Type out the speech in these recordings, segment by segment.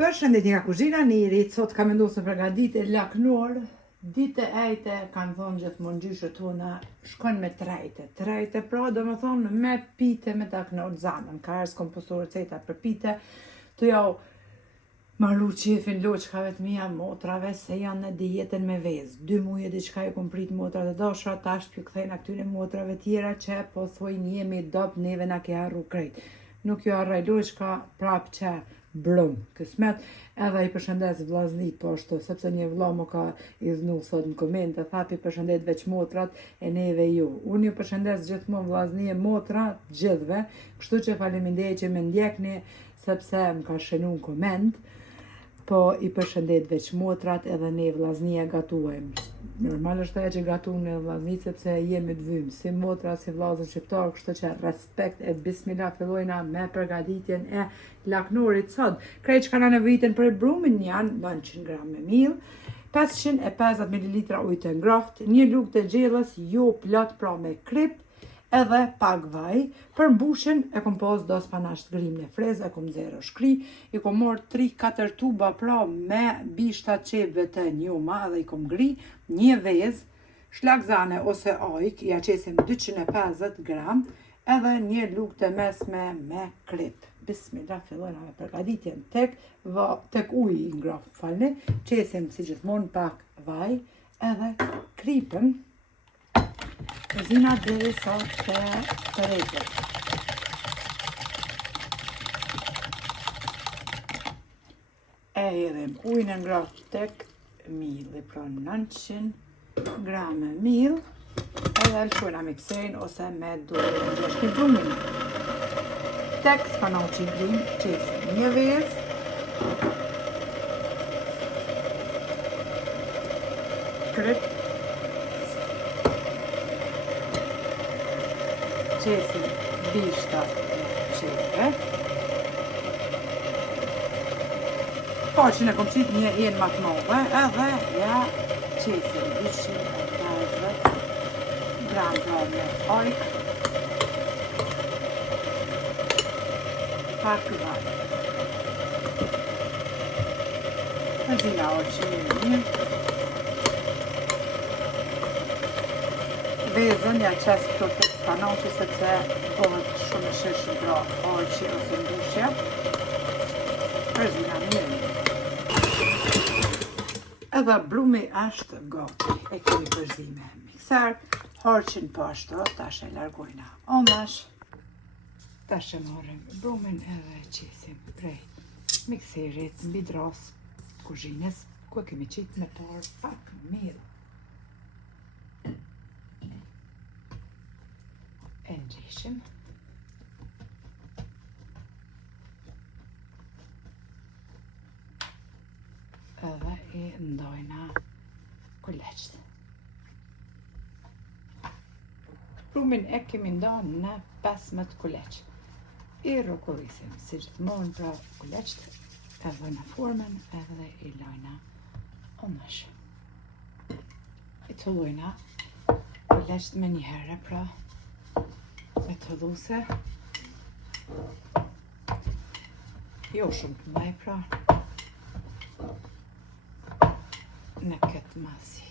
Përshëndetje nga kuzhina Niri, sot ka vendosur përgatitë laknor. Ditë e ejte kanë thonë gjithmonë gjyshet tona shkon me trejte. Trejte pra do më thonë me pite me laknor zanën. Ka herë s'kom postu receta për pite. Të jau marru qefin loçkave të mija motrave se janë në dietën me vezë. 2 muje diçka ju kom prit motrat e dashura, tash pju kthejnë atyre motrave tjera që po thojnë jemi dop neve na ke harru krejt. Nuk ju harroj loçka prap që blum, kësmet, edhe i përshëndes vllaznit po ashtu, sepse një vlla më ka iznu sot në komente, thapi përshëndet veç motrat e neve ju. Unë ju përshëndes gjithmonë vllazni e motra gjithve, kështu që faleminderit që më ndjekni, sepse më ka shënu në koment, po i përshëndet veç motrat edhe ne vllaznia gatuajmë. Normal është ajo që gatuan në vllaznit sepse jemi të vymë, si motra, si vllazën shqiptar, kështu që respekt e bismillah fillojna me përgatitjen e laknorit sot. Krejt që kanë nevojitën për brumin janë 900 gram me miell, 550 ml ujë të ngrohtë, një lugë të gjellës jo plot pra me krip, edhe pak vaj. Për mbushjen e kom pas dos panash të grimën e frezë, e kom zero shkri, i kom marrë 3-4 tuba pra me bishtat qepëve të njuma edhe i kom gri, një vezë, shlak zane ose ajk, ja qesim 250 gram, edhe një lugë të mesme me krip. Bismillah, fillojna me përgatitjen tek uji i ngrohtë, falni, qesim si gjithmonë pak vaj, edhe kripën, Zina deri sa të rejtët. E edhim ujnë e ngrohtë tek mielli, pra 900 gram miell, edhe lëshojna mikserin ose me dorë në gjeshkin brumin. Tek spanaçi grim qesim një vezë, krip, qesim bishtat qepe, që në kom qitë një enë më të madhe, edhe ja qesim 250 gram me ajk, pak vaj. Zina orqin vezën ja qes këto të spanaçi sepse bëhet shumë e sheshëm pra orqi ose mbushja. Përzina mirë. Edhe brumi është gati. E kemi përzime mikser, orqin po ashtu, tash e largojna omash. Tash e marrim brumin edhe qesim prej mikserit mbi dras kuzhinës, ku kemi qitë me parë pak miell. E nxeshim. Edhe i ndojna kuleqt. Brumin e kemi ndonë në 15 kuleq. I rokullisim si gjithmonë pra kuleqt, edhe në formën edhe i lojna omash. I të lojna kuleqt me një herë pra me të dhuse, jo shumë të maj pra, në këtë masi.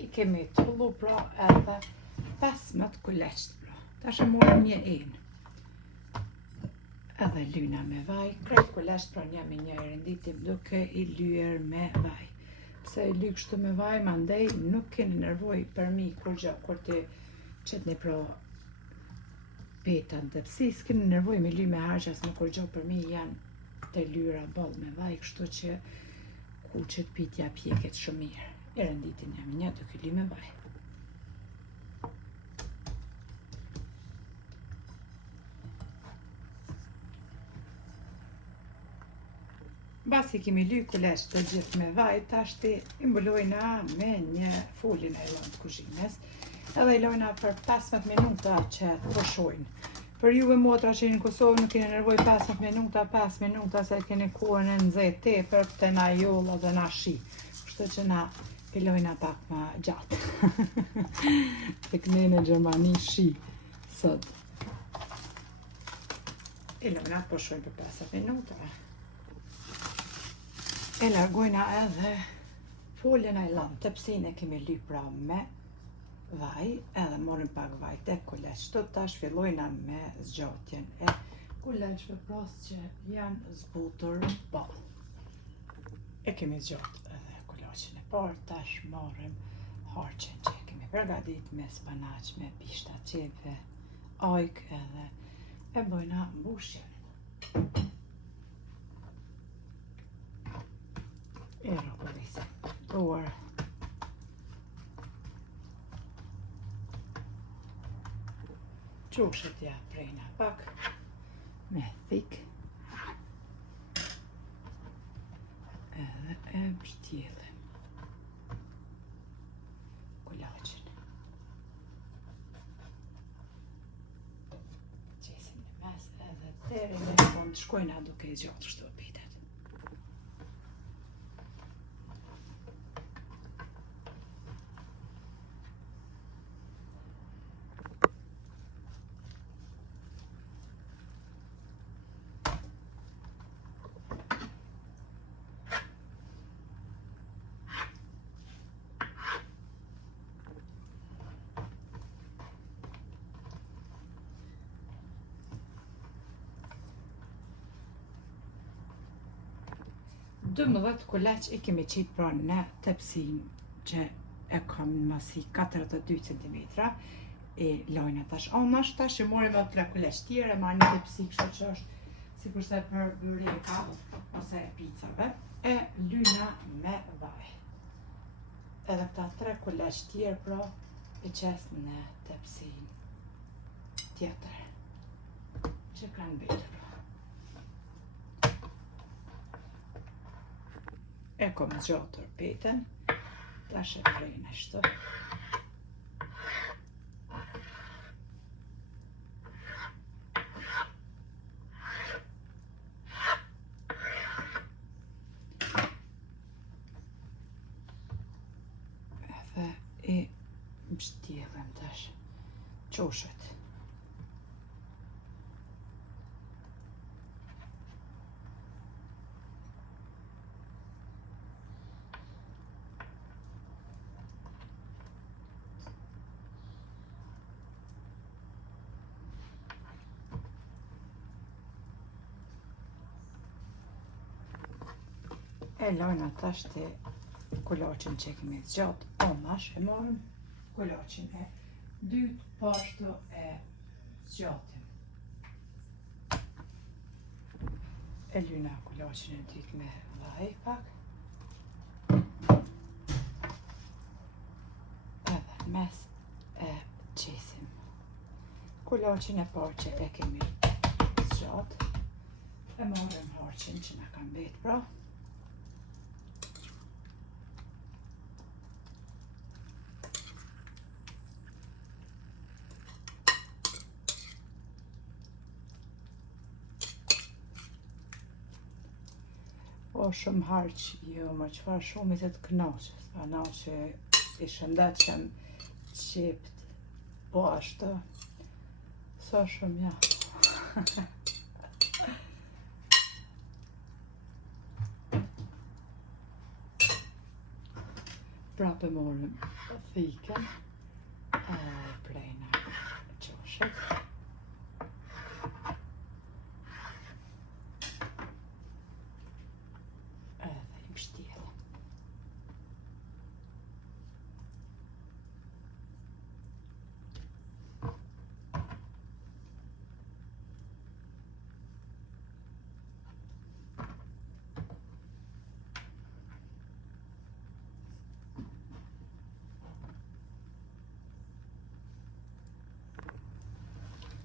I kemi të hullu pra edhe 15 kuleqt pra, tash e morëm një enë. Edhe lyna me vaj, krejt kuleqt pra një me një renditim duke i lyer me vaj. Pse i ly kështu me vaj, mandej nuk keni nervoj për mi kur gjë, kur ti qëtni pra petën të psi, s'keni nervoj me ly me harqas me kur gjë për mi janë të lyra ball me vaj, kështu që kuqet pitja pjeket shumë mirë. I renditin një me një duke i ly me vaj. Basi kemi ly kuleqt të gjithë me vaj, tashti i mbulojna me një folin e lënë të kuzhinës, edhe i lojna për 15 minuta që të shojnë. Për juve motra që në Kosovë nuk keni nervoj 15 minuta, 5 minuta se keni kohën e nxehtë tepër të na jolla dhe na shi. Kështu që na Fillojna pak ma gjatë. Tek ne në Gjermani shi sot. Fillojna po shojnë për 50 minuta. E largojna edhe foljen e lam, tepsin e kemi ly pra me vaj, edhe morim pak vaj tek kuleçto, tash fillojna me zgjatjen e kuleçve pas që janë zbutur ball. E kemi zgjat edhe kuleçin e parë, tash marrim harçen që kemi përgatit me spanaq, me pishta qepe, ajk edhe e bëjna mbushjen. E rokollisim duar. Qushet ja prejna pak me thik. Edhe e mbështjellim kulaçin. Qesim në mes edhe deri në fund shkojna duke i zgjatur çdo pitet. Dëmëdhët kuleç i kemi qitë pra në tepsin që e kam në masi 42 cm e lojna tash anash, tash e morim edhe 3 kuleç tjere, ma një tepsi kështu që është sikurse për byreka ose picave, e lyna me vaj. Edhe këta 3 kuleç tjerë pra e qes në tepsin tjetër që kanë mbetur. E kom zgjatur peten, tash e prejnë ashtu. Edhe e mbështjellim tash qoshet. E lojna tash të kulaçin që kemi zgjat anash, e marrim kulaçin e dytë, pashtu e zgjatim. E lyna kulaçin e dytë me vaj pak. Edhe në mes e qesim kulaçin e parë që e kemi zgjat. E marrim harçin që na ka mbet pra. Po shumë harq, jo më qëfar shumit e të knaqës, ana që i shëndetshëm qipt, po ashtu, sa shumë ja. Prapë morëm thiken, prejna qoshet.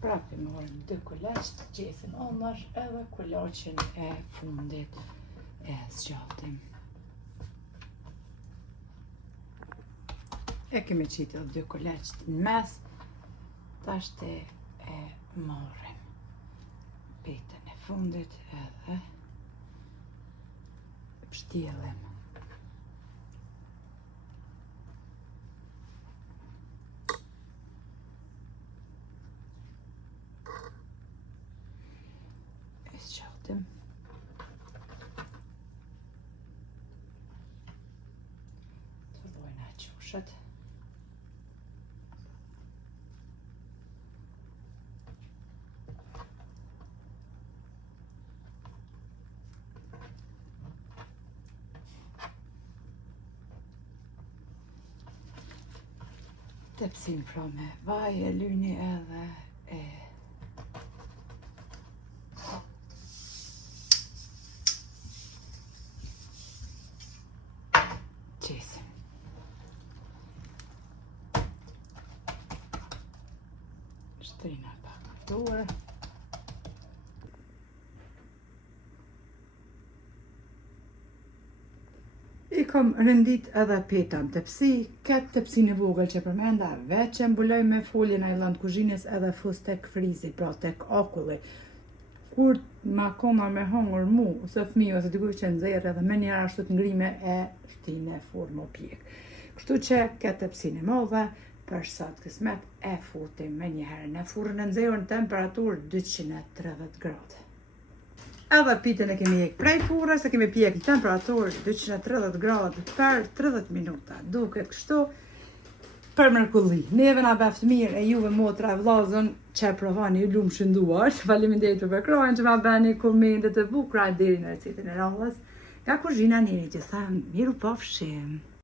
Prapë morëm 2 kuleç, qesim anash edhe kulaçin e fundit e zgjatim. E kemi qitë edhe 2 kuleç në mes, tash të e marrim peten e fundit edhe mbështjellim. Zgjatim. Të vojna qushet. Tepsin pra me vaj e lyni edhe e qesim. Shtrina pak në dorë. I kom rëndit edhe peta në tepsi, këtë tepsin e vogël që përmenda, veç që mbuloj me folje nylon të kuzhinës edhe fus tek frizi, pra tek akulli. Kur ma koma me hongër mu, ose fëmijë, ose dikush që nxerr edhe me njëra ashtu të ngrime e shtine formë o pjek. Kështu që këtë tepsin e madhe, për sot kësmet e futim me njëherë në furrën e nxehur në temperaturë 230 gradë. Edhe pitën e kemi jek prej furrës, e kemi pjek në temperaturë 230 gradë për 30 minuta. Duket kështu për mrekulli. Neve na beft mirë e juve motra e vllazën që e provani ju lumë shënduar. Faleminderit për bekrojnë që ma bëni komendet e bukura deri në recetën e radhës. Nga kuzhina njëri që thamë, miru pafshim.